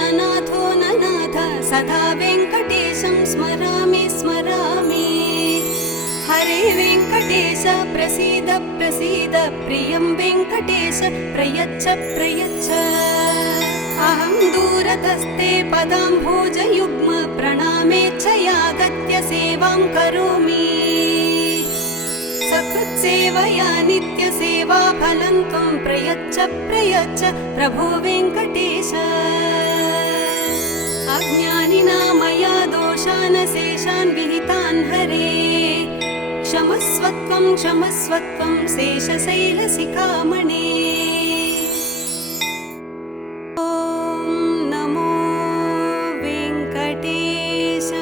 ननाथो ननाथ सदा वेङ्कटेशं स्मरामि स्मरामि। हरे वेङ्कटेश प्रसीद प्रसीद प्रियं वेङ्कटेश प्रयच्छ प्रयच्छ। अहं दूरतस्ते पदाम्भोजयुग्म प्रणामेच्छयागत्य सेवां करोमि। सकृत्सेवया नित्यसेवा फलं त्वं प्रयच्छ प्रयच्छ प्रभो वेङ्कटेश। अज्ञानिना मया दोषान् शेषान् विहितान् हरे क्षमस्वत्वं क्षमस्वत्वं शेषशैलशिखामणे। ॐ नमो वेङ्कटेशाय।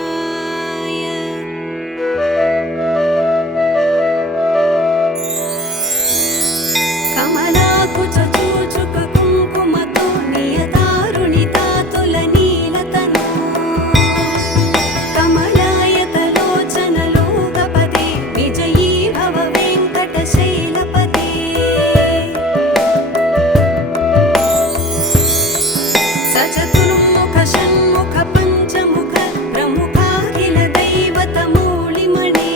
कमलाकुचूचुक कुङ्कुमतो नियतारुणितातुलनीलतनु कमलायतलोचनलोकपदे विजयी भव वेङ्कटशैलपते। सचतुर्मुख षण्मुख पञ्चमुख प्रमुखाखिल दैवतमौलिमणे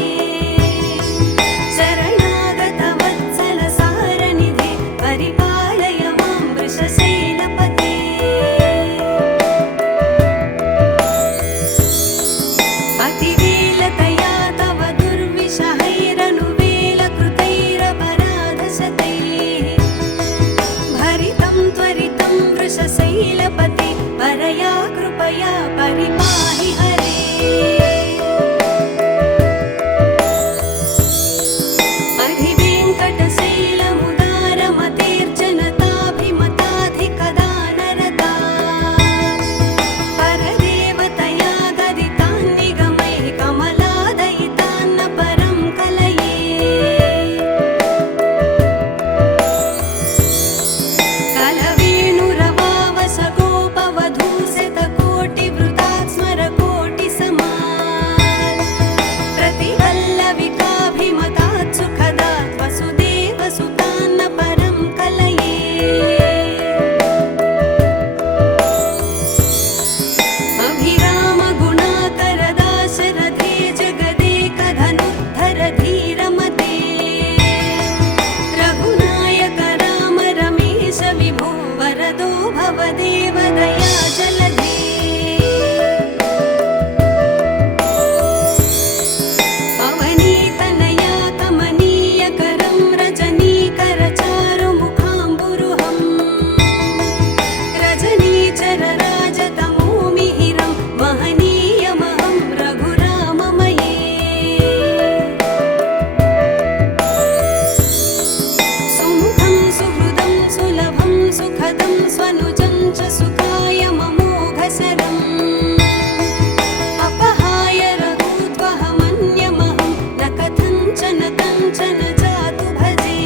शरणागत वत्सल सारनिधे परिपालय मां वृषशैलपते। अतिवेलतया तव दुर्विषहैरनुवेलकृतैरपराधशतैः भरितं त्वरितं वृषशैलपते परया कृपया परिपाहि हरे। अधिवेङ्कटशैलमुदारमतेर्जनताभिमताधिकदानरता परदेवतया गदितान्निगमैः कमलादयितान्न परं कलये। कलवेणुरवावसगोपवधूशतकोटिवृतात् स्मरकोटिसमात् प्रतिवल्लविकाभिमतात् सुखदात् वसुदेवसुतान्न परं कलये। अभिरामगुणाकरदाशरथे जगदेकधनुद्धर धीरमते रघुनायक राम रमेश विभो वरदो भवदेव दया जलधे। अवनीतनया कमनीयकरं रजनीकरचारुमुखाम्बुरुहं रजनीचरराजतमोमिहिरं महनीयमहं रघुराममये। सुमुखं सुहृदं सुलभं सुखदं स्वनुजं च सुखाय ममोघशरम् अपहाय रघूत्वहमन्यमहं न कथञ्चन कञ्चन जातु भजे।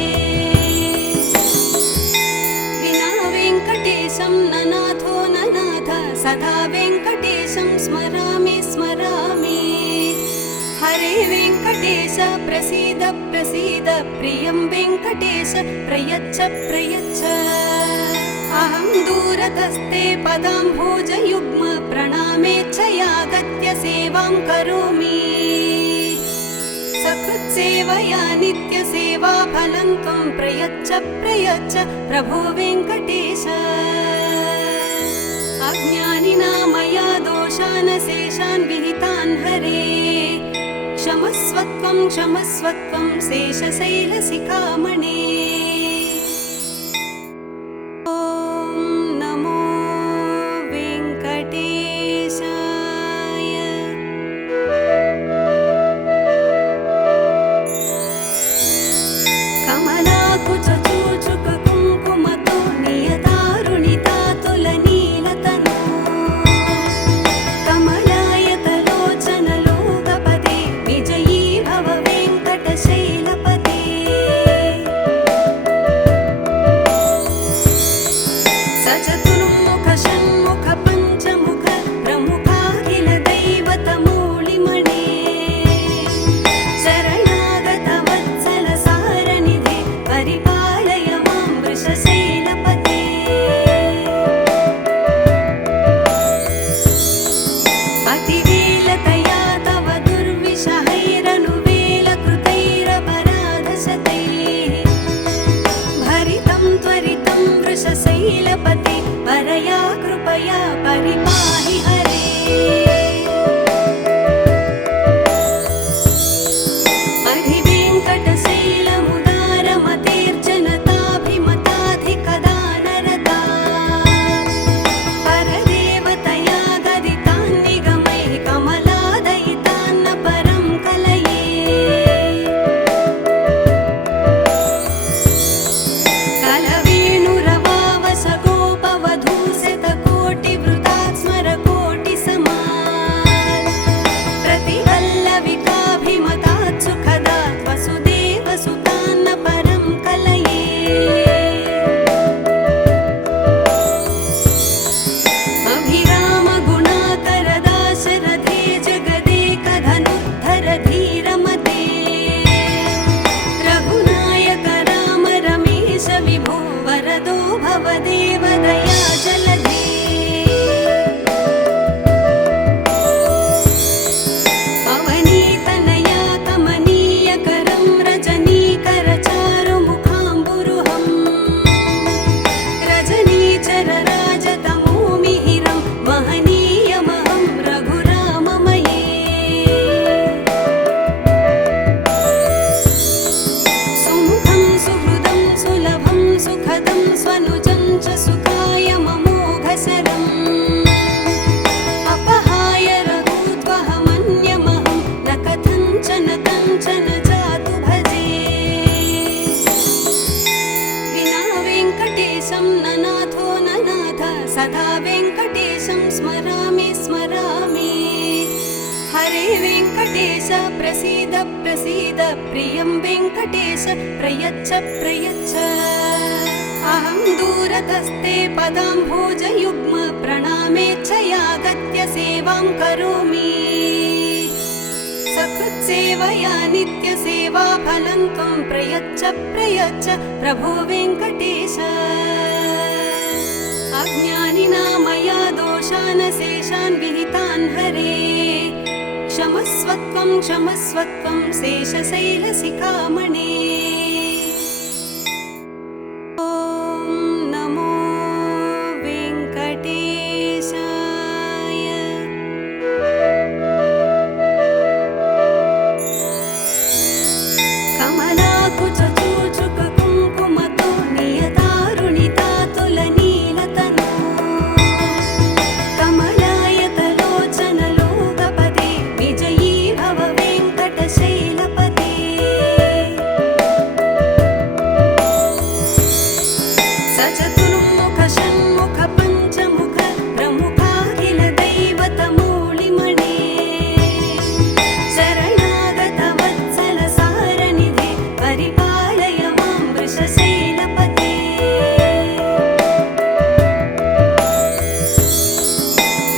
विना वेङ्कटेशं ननाथो ननाथ सदा वेङ्कटेशं स्मरामि स्मरामि। हरे वेङ्कटेश प्रसीद प्रसीद प्रियं वेङ्कटेश प्रयच्छ प्रयच्छ। अहं दूरतस्ते पदाम्भोजयुग्म प्रणामेच्छयागत्य सेवां करोमि। सकृत्सेवया नित्यसेवा फलं त्वं प्रयच्छ प्रयच्छ प्रभो वेङ्कटेश। अज्ञानिना मया दोषान् शेषान् विहितान् हरे क्षमस्वत्वं क्षमस्वत्वं शेषशैलशिखामणे। ॐ नमो वेङ्कटेशाय। कमलाकुचूचुक कुङ्कुमतो नियतारुणितातुलनीलतनु कमलायतलोचनलोकपदे विजयी भव वेङ्कटशैलपते। हरे वेङ्कटेश प्रसीद प्रसीद प्रियं वेङ्कटेश प्रयच्छ प्रयच्छ अहं दूरतस्ते पदाम्भोजयुग्म प्रणामेच्छयागत्य सेवां करोमि सकृत्सेवया नित्यसेवाफलं त्वं प्रयच्छ प्रयच्छ प्रभो वेङ्कटेश अज्ञानिना मया दोषान् शेषान् विहितान् हरे क्षमस्वत्वं क्षमस्वत्वं शेषशैलशिखामणे ॐ नमो वेङ्कटेशाय कमलाकुचूचुककुङ्कुमतो नियतारुणितातुलनीलतनो कमलायतलोचनलोकपदे विजयी भव वेङ्कटशैलपते सचतुर्मुख षण्मुख पञ्चमुख प्रमुखाखिल दैवतमूलिमणे शरणागत वत्सल सारनिधे परिपालय मां वृषशैलपते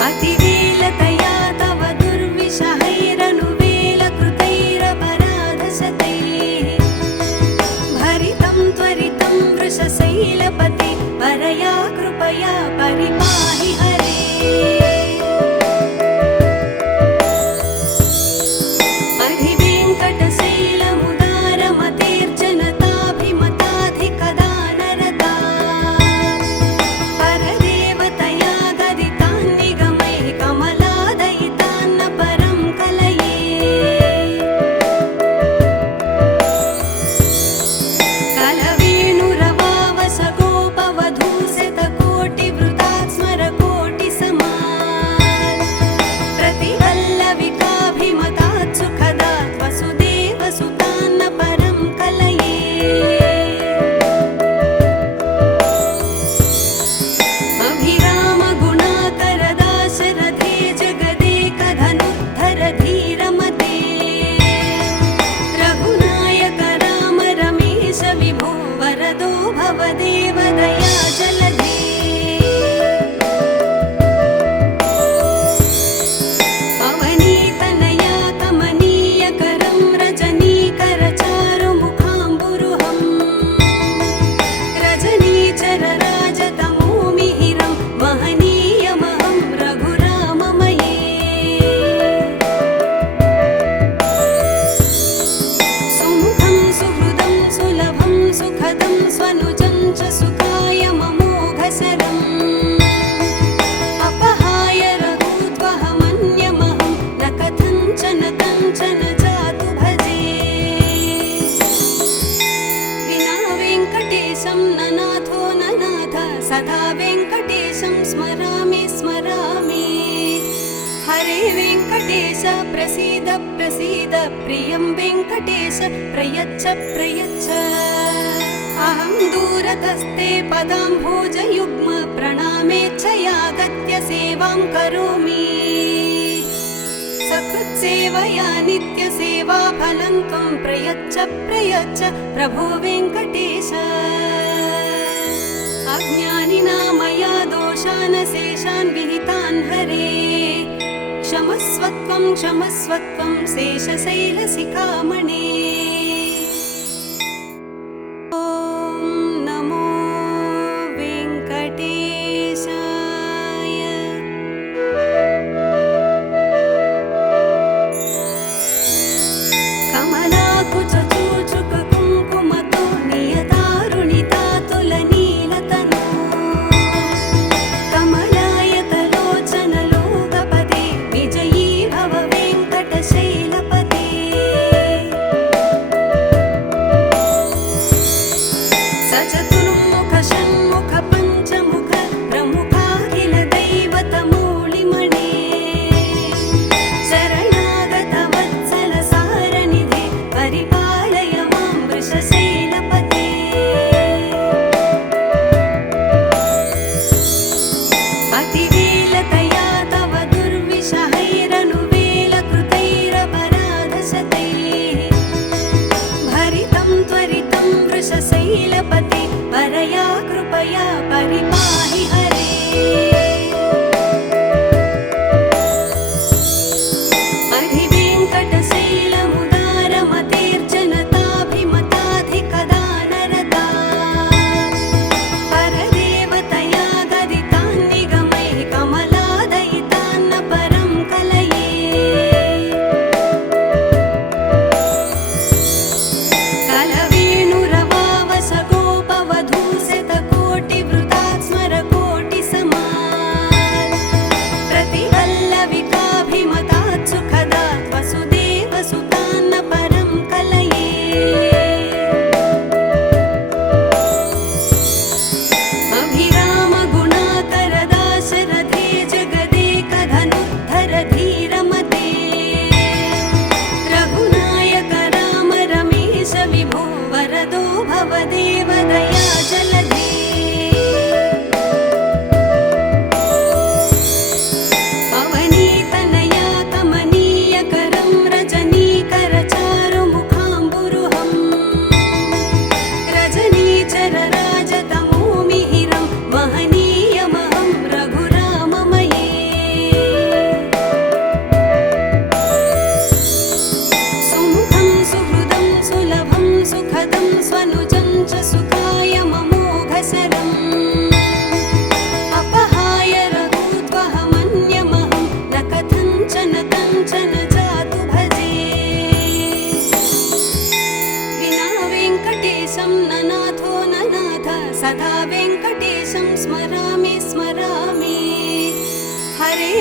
अतिवेलतया तव दुर्विषहैरनुवेलकृतैरपराधशतैः भरितं त्वरितं वृषशैलपते परया कृपया परिपाहि हरे अधिवेङ्कटशैलमुदारमतेर्जनताभिमताधिकदानरता परदेवतया गदितान् निगमैः कमलादयितान्न परं कलये कलवेणुरवावसगोपवधूशतकोटिवृतात् स्मरकोटिसमात् प्रतिवल्लविकाभिमतात् सुखदात् वसुदेवसुतान्न परं कलये अभिरामगुणाकरदाशरथे जगदेकधनुद्धर धीरमते रघुनायक राम रमेश विभो वरदो भवदेव दयाजलधे अवनीतनया कमनीयकरं रजनीकरचारुमुखाम्बुरुहं रजनीचरराजतमोमिहिरं महनीयमहं रघुराममये सुमुखं सुहृदं सुलभं सुखदं स्वनुजं च सुखाय ममोघशरम् अपहाय रघूत्वहमन्यमहं न कथञ्चन कञ्चन जातु भजे विना वेङ्कटेशं न नाथो न नाथ सदा वेङ्कटेशं स्मरामि स्मरामि हरे वेङ्कटेश प्रसीद प्रसीद प्रियं वेङ्कटेश प्रयच्छ प्रयच्छ अहं दूरतस्ते पदाम्भोजयुग्म प्रणामेच्छयागत्य सेवां करोमि सकृत्सेवया नित्यसेवाफलं त्वं प्रयच्छ प्रयच्छ प्रभो वेङ्कटेश अज्ञानिना मया दोषान् शेषान् विहितान् हरे क्षमस्वत्वं क्षमस्वत्वं शेषशैलशिखामणे ॐ नमो वेङ्कटेशाय कमलाकुचूचुककुङ्कुमतो नियतारुणितातुलनीलतनो कमलायतलोचनलोकपदे विजयी भव वेङ्कटशैलपते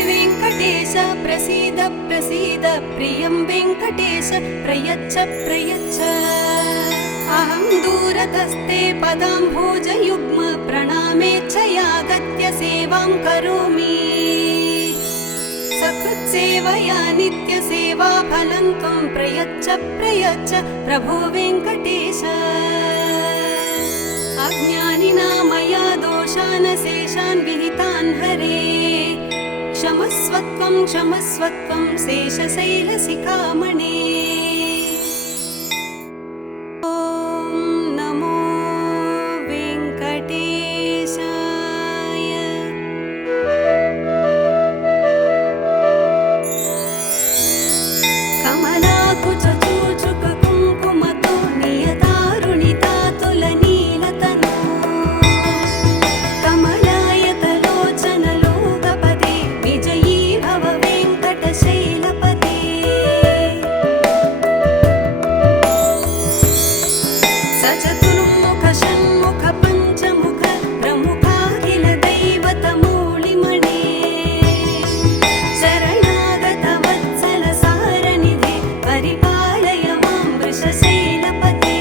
वेङ्कटेश प्रसीद प्रसीद प्रियं वेङ्कटेश प्रयच्छ प्रयच्छ अहं दूरतस्ते पदाम्भोजयुग्म प्रणामेच्छयागत्य सेवां करोमि सकृत्सेवया नित्यसेवा फलं त्वं प्रयच्छ प्रयच्छ प्रभो वेङ्कटेश अज्ञानिना मया दोषान् शेषान् विहितान् हरे क्षमस्वत्वं क्षमस्वत्वं शेषशैलशिखामणे ॐ नमो वेङ्कटेशाय कमलाकुचूचुक कुङ्कुमतो नियतारुणितातुलनीलतनु कमलायतलोचनलोकपदे विजयी भव वेङ्कटशैलपते सचतुर्मुख षण्मुख पञ्चमुख प्रमुखाखिल दैवतमूलिमणे शरणागत वत्सल सारनिधे परिपालय मां वृषशैलपते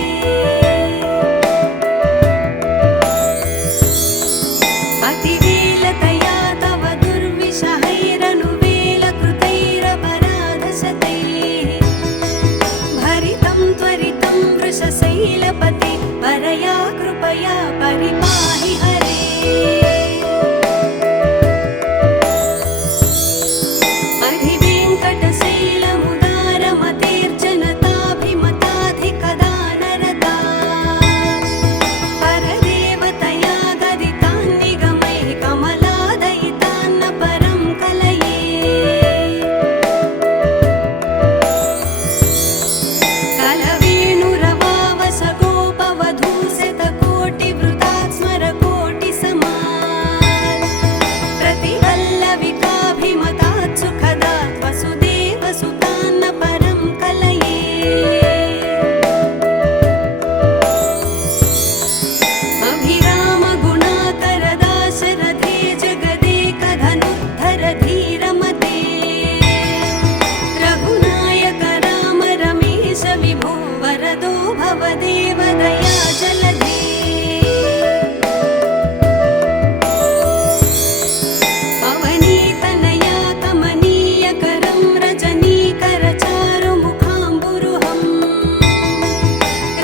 अतिवेलतया तव दुर्विषहैरनुवेलकृतैरपराधशतैः भरितं त्वरितं वृषशैलपते परया कृपया परिपाहि हरे अधिवेङ्कटशैलमुदारमतेर्जनताभिमताधिकदानरता परदेवतया गदितान्निगमैः कमलादयितान्न परं कलये कलवेणुरवावसगोपवधूशतकोटिवृतात् स्मरकोटिसमात् प्रतिवल्लविकाभिमतात् सुखदात् वसुदेवसुतान्न परं कलये अभिरामगुणाकरदाशरथे जगदेकधनुद्धर धीरमते रघुनायक राम रमेश विभो वरदो भवदेव दया जलधे अवनीतनया कमनीयकरं रजनीकरचारुमुखाम्बुरुहं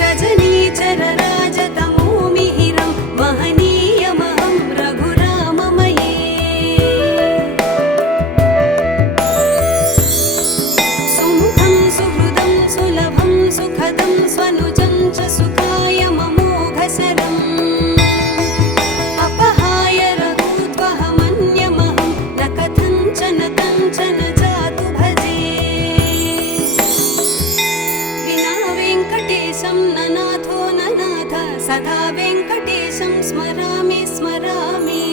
रजनीचरराजतमोमिहिरं महनीयमहं रघुराममये सुमुखं सुहृदं सुलभं सुखदं स्वनुजं च सुखाय ममोघशरम् अपहाय रघुत्वहमन्यमहं न कथञ्चन कञ्चन जातु भजे विना वेङ्कटेशं न नाथो न नाथ सदा वेङ्कटेशं स्मरामि स्मरामि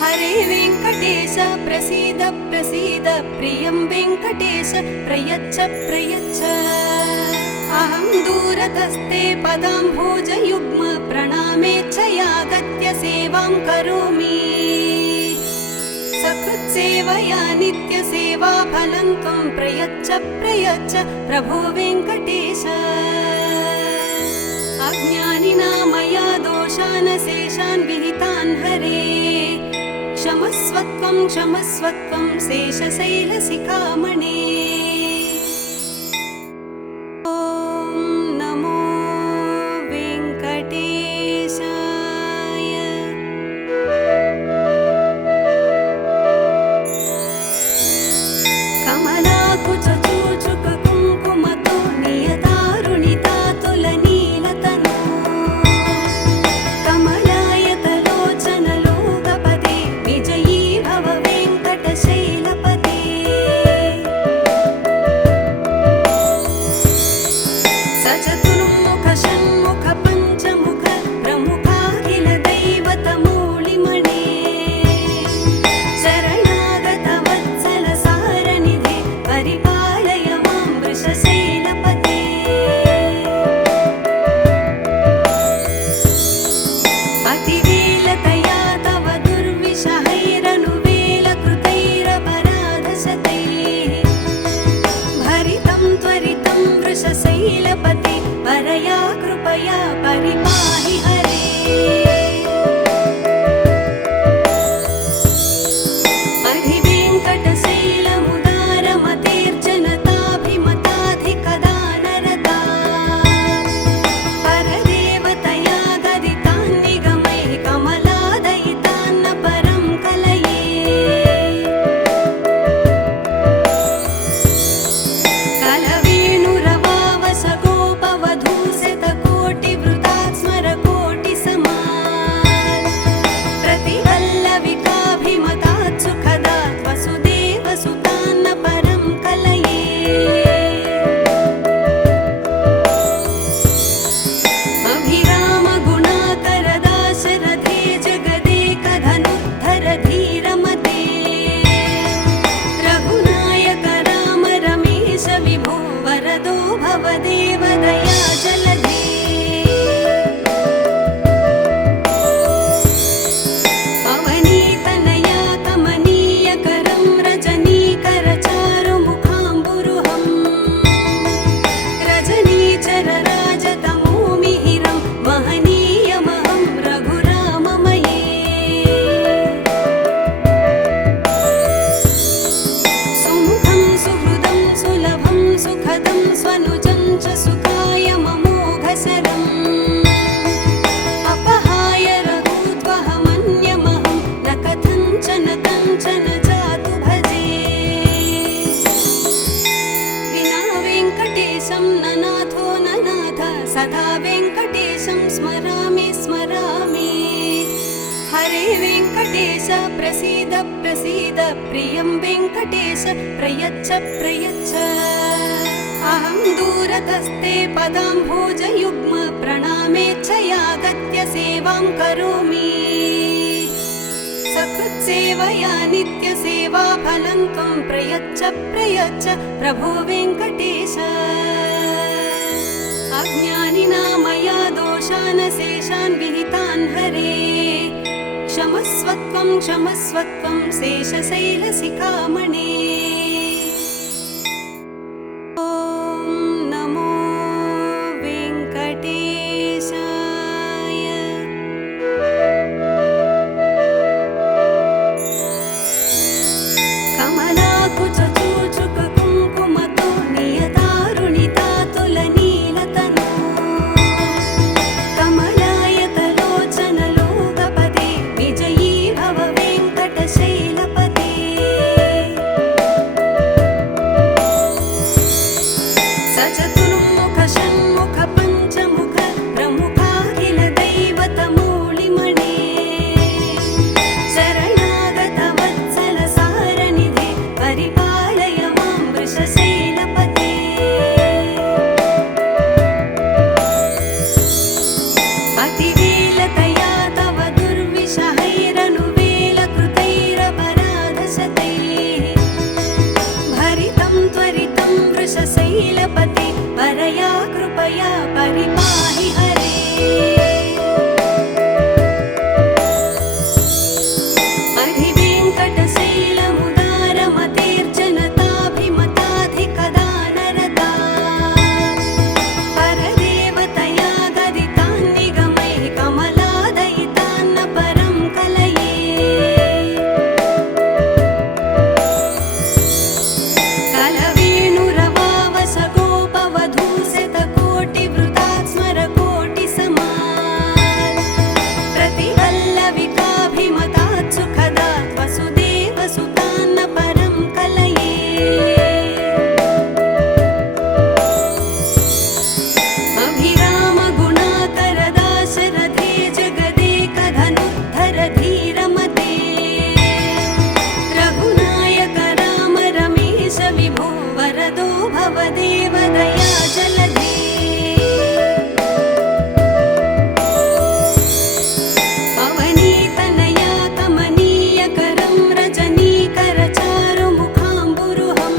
हरे वेङ्कटेश प्रसीद प्रसीद प्रियं वेङ्कटेश प्रयच्छ प्रयच्छ अहं दूरतस्ते पदाम्भोजयुग्म प्रणामेच्छयागत्य सेवां करोमि सकृत्सेवया नित्यसेवा फलं त्वं प्रयच्छ प्रयच्छ प्रभो वेङ्कटेश अज्ञानिना मया दोषान् शेषान् विहितान् हरे क्षमस्वत्वं क्षमस्वत्वं शेषशैलशिखामणे ॐ नमो वेङ्कटेशाय कमलाकुचूचुक कुङ्कुमतो नियतारुणितातुलनीलतनु कमलायतलोचनलोकपदे विजयी भव वेङ्कटशैलपते प्रसीद प्रसीद प्रियं वेङ्कटेश प्रयच्छ प्रयच्छ अहं दूरतस्ते पदाम्भोजयुग्म प्रणामेच्छयागत्य सेवां करोमि सकृत्सेवया नित्यसेवा फलं त्वं प्रयच्छ प्रयच्छ प्रभो वेङ्कटेश अज्ञानिना मया दोषान् शेषान् विहितान् हरे क्षमस्वत्वं क्षमस्वत्वं शेषशैलशिखामणे परया कृपया परिपाहि हरे अधिवेङ्कटशैलमुदारमतेर्जनताभिमताधिकदानरता परदेवतया गदितान् निगमैः कमलादयितान्न परं कलये देवदया जलधे अवनीतनया कमनीयकरं रजनीकरचारुमुखाम्बुरुहं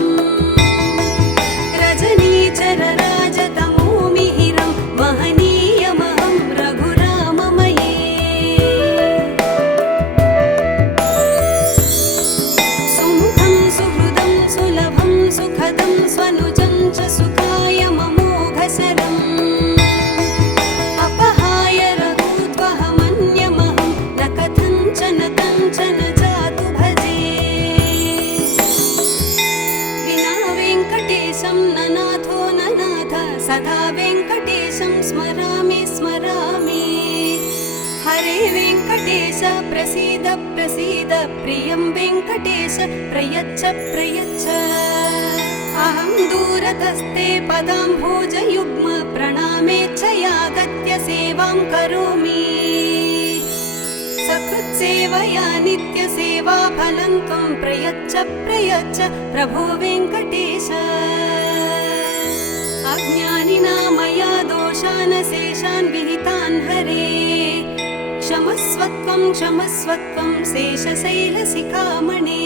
रजनीचरराजतमोमिहिरं महनीयमहं रघुराममये सुमुखं सुहृदं सुलभं सुखदं स्वनुजं च सुखाय ममोघशरम् अपहाय रघूत्वहमन्यमहं न कथञ्चन कञ्चन जातु भजे विना वेङ्कटेशं न नाथो न नाथ सदा वेङ्कटेशं स्मरामि स्मरामि हरे वेङ्कटेश प्रसीद प्रसीद प्रियं वेङ्कटेश प्रयच्छ प्रयच्छ अहं दूरतस्ते पदाम्भोजयुग्म प्रणामेच्छयागत्य सेवां करोमि सकृत्सेवया नित्यसेवा फलं त्वं प्रयच्छ प्रयच्छ प्रभो वेङ्कटेश अज्ञानिना मया दोषान् शेषान् विहितान् हरे क्षमस्वत्वं क्षमस्वत्वं शेषशैलशिखामणे